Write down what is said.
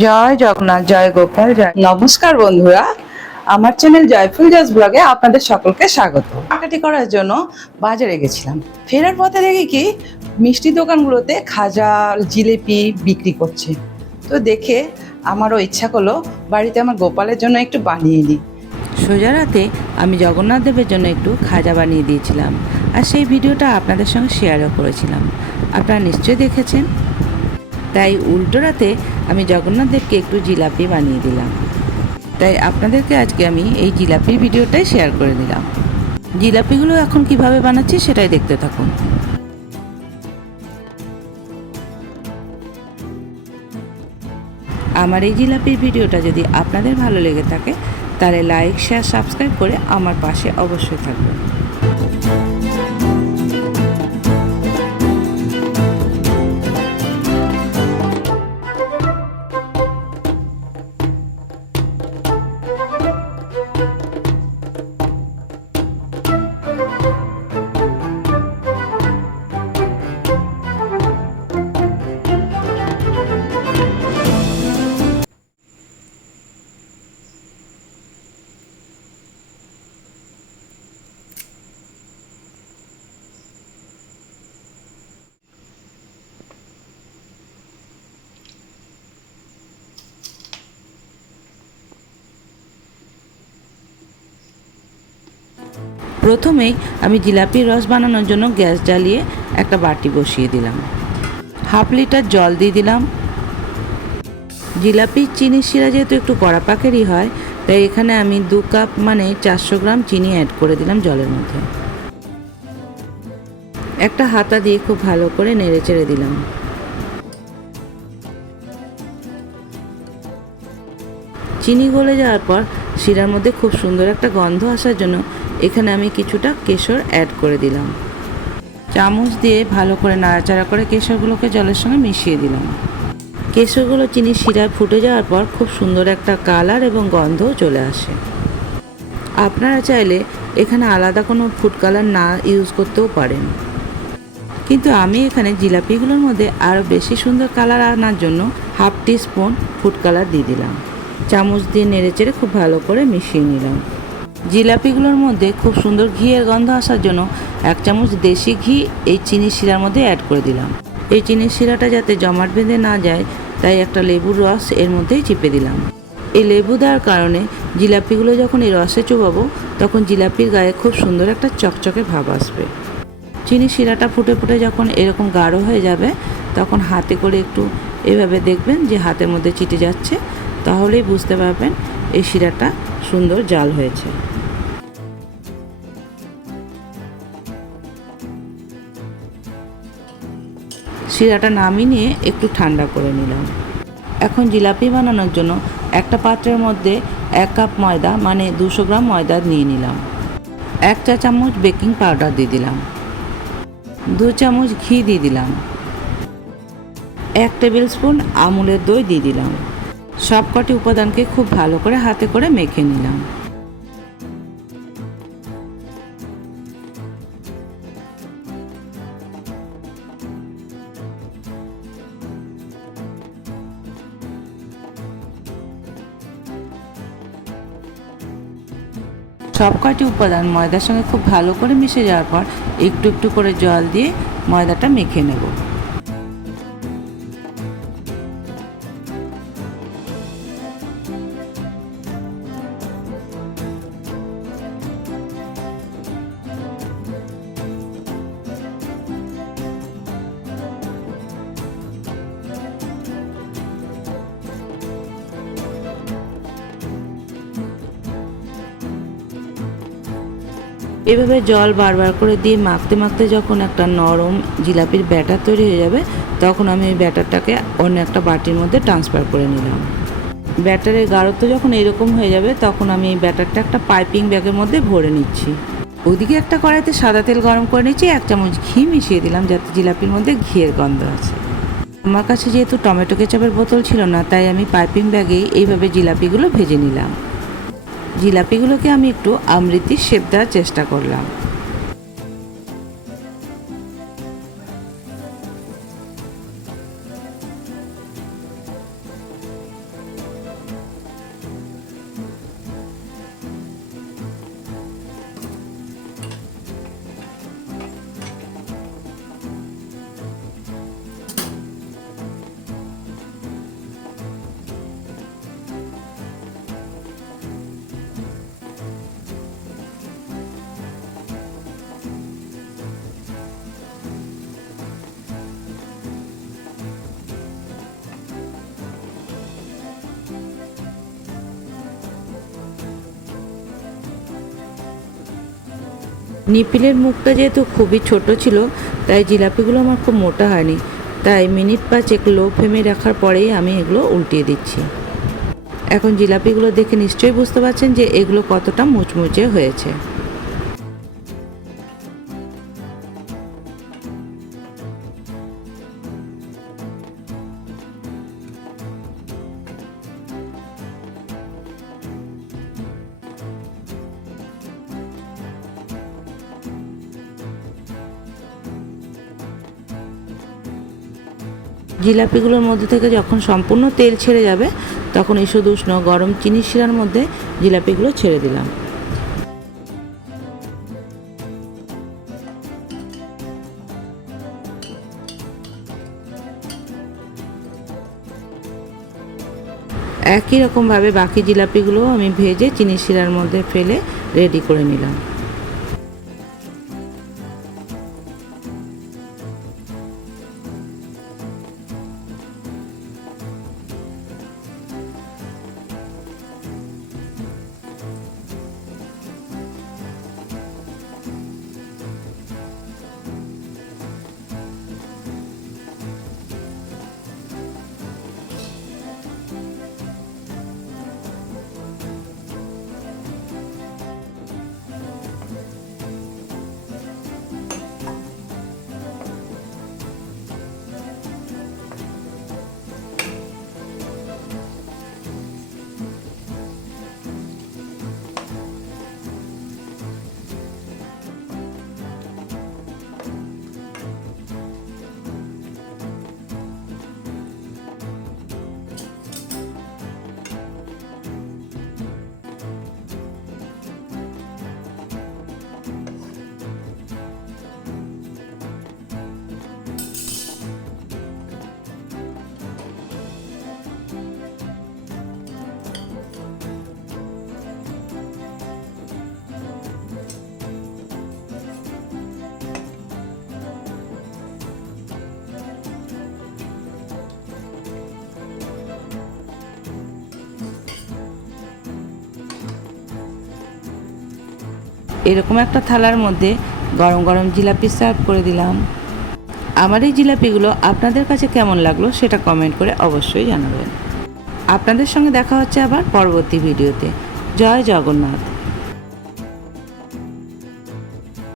জয় জগন্নাথ, জয় গোপাল, জয়। নমস্কার বন্ধুরা, আমার চ্যানেল জয়ফুল জাজ ব্লগে আপনাদের সকলকে স্বাগত। কেনাকাটি করার জন্য বাজারে গেছিলাম। ফেরার পথে দেখি কি মিষ্টি দোকানগুলোতে খাজা, জিলিপি বিক্রি করছে। তো দেখে আমারও ইচ্ছা করলো বাড়িতে আমার গোপালের জন্য একটু বানিয়ে নিই। সোজা রাতে আমি জগন্নাথ দেবের জন্য একটু খাজা বানিয়ে দিয়েছিলাম, আর সেই ভিডিওটা আপনাদের সঙ্গে শেয়ারও করেছিলাম। আপনারা নিশ্চয়ই দেখেছেন। তাই উল্টো রাতে আমি জগন্নাথ দেবকে একটু জিলাপি বানিয়ে দিলাম। তাই আপনাদেরকে আজকে আমি এই জিলাপির ভিডিওটাই শেয়ার করে দিলাম। জিলাপিগুলো এখন কিভাবে বানাচ্ছি সেটাই দেখতে থাকুন। আমার এই জিলাপির ভিডিওটা যদি আপনাদের ভালো লেগে থাকে তাহলে লাইক, শেয়ার, সাবস্ক্রাইব করে আমার পাশে অবশ্যই থাকবেন। প্রথমেই আমি জিলাপির রস বানানোর জন্য গ্যাস জ্বালিয়ে একটা বাটি বসিয়ে দিলাম। হাফ লিটার জল দিয়ে দিলাম। জিলাপির চিনির শিরা যেহেতু একটু কড়া পাকেরই হয়, তাই এখানে আমি 2 কাপ মানে 400 গ্রাম চিনি অ্যাড করে দিলাম জলের মধ্যে। একটা হাতা দিয়ে খুব ভালো করে নেড়ে চেড়ে দিলাম। চিনি গলে যাওয়ার পর শিরার মধ্যে খুব সুন্দর একটা গন্ধ আসার জন্য এখানে আমি কিছুটা কেশর অ্যাড করে দিলাম। চামচ দিয়ে ভালো করে নাড়াচাড়া করে কেশরগুলোকে জলের সঙ্গে মিশিয়ে দিলাম। কেশরগুলো চিনির শিরায় ফুটে যাওয়ার পর খুব সুন্দর একটা কালার এবং গন্ধও চলে আসে। আপনারা চাইলে এখানে আলাদা কোনো ফুড কালার না ইউজ করতেও পারেন, কিন্তু আমি এখানে জিলাপিগুলোর মধ্যে আরও বেশি সুন্দর কালার আনার জন্য হাফ টিস্পুন ফুড কালার দিয়ে দিলাম। চামচ দিয়ে নেড়েচেড়ে খুব ভালো করে মিশিয়ে নিলাম। জিলাপিগুলোর মধ্যে খুব সুন্দর ঘিয়ের গন্ধ আসার জন্য 1 চামচ দেশি ঘি এই চিনির শিরার মধ্যে অ্যাড করে দিলাম। এই চিনির শিরাটা যাতে জমাট বেঁধে না যায় তাই একটা লেবুর রস এর মধ্যেই চিপে দিলাম। এই লেবু দেওয়ার কারণে জিলাপিগুলো যখন এই রসে চুবাবো তখন জিলাপির গায়ে খুব সুন্দর একটা চকচকে ভাব আসবে। চিনির শিরাটা ফুটে ফুটে যখন এরকম গাঢ় হয়ে যাবে তখন হাতে করে একটু এভাবে দেখবেন যে হাতের মধ্যে চিটে যাচ্ছে, তাহলেই বুঝতে পারবেন এই শিরাটা সুন্দর জাল হয়েছে। শিরাটা নামিয়ে নিয়ে একটু ঠান্ডা করে নিলাম। এখন জিলাপি বানানোর জন্য একটা পাত্রের মধ্যে 1 কাপ ময়দা মানে 200 গ্রাম ময়দা নিয়ে নিলাম। 1 চা চামচ বেকিং পাউডার দিয়ে দিলাম। 2 চামচ ঘি দিয়ে দিলাম। 1 টেবিল স্পুন আমুলের দই দিয়ে দিলাম। সবকটি উপাদানকে খুব ভালো করে হাতে করে মেখে নিলাম। সবকটি উপাদান ময়দার সঙ্গে খুব ভালো করে মিশে যাওয়ার পর একটু একটু করে জল দিয়ে ময়দাটা মেখে নেব। এভাবে জল বারবার করে দিয়ে মাখতে মাখতে যখন একটা নরম জিলাপির ব্যাটার তৈরি হয়ে যাবে তখন আমি ওই ব্যাটারটাকে অন্য একটা বাটির মধ্যে ট্রান্সফার করে নিলাম। ব্যাটারের গাঢ়ত্ব যখন এরকম হয়ে যাবে তখন আমি এই ব্যাটারটা একটা পাইপিং ব্যাগের মধ্যে ভরে নিচ্ছি। ওদিকে একটা কড়াইতে সাদা তেল গরম করে নিচ্ছি, 1 চামচ ঘি মিশিয়ে দিলাম যাতে জিলাপির মধ্যে ঘিয়ের গন্ধ আছে। আমার কাছে যেহেতু টমেটো কেচাপের বোতল ছিল না তাই আমি পাইপিং ব্যাগেই এইভাবে জিলাপিগুলো ভেজে নিলাম। জিলাপিগুলোকে আমি একটু আমৃতি শেপ দেওয়ার চেষ্টা করলাম। নিপিলের মুখটা যেহেতু খুবই ছোট ছিল, তাই জিলাপিগুলো আমার খুব মোটা হয়নি। তাই মিনিট 5 লো ফ্লেমে রাখার পরেই আমি এগুলো উল্টিয়ে দিচ্ছি। এখন জিলাপিগুলো দেখে নিশ্চয়ই বুঝতে পারছেন যে এগুলো কতটা মুচমুচে হয়েছে। জিলাপিগুলোর মধ্যে থেকে যখন সম্পূর্ণ তেল ছেড়ে যাবে, তখন ঈষৎ উষ্ণ গরম চিনির শিরার মধ্যে জিলাপিগুলো ছেড়ে দিলাম। একই রকমভাবে বাকি জিলাপিগুলো আমি ভেজে চিনির শিরার মধ্যে ফেলে রেডি করে নিলাম। এরকম একটা থালার মধ্যে গরম গরম জিলাপি সার্ভ করে দিলাম। আমার এই জিলাপিগুলো আপনাদের কাছে কেমন লাগলো সেটা কমেন্ট করে অবশ্যই জানাবেন। আপনাদের সঙ্গে দেখা হচ্ছে আবার পরবর্তী ভিডিওতে। জয় জগন্নাথ।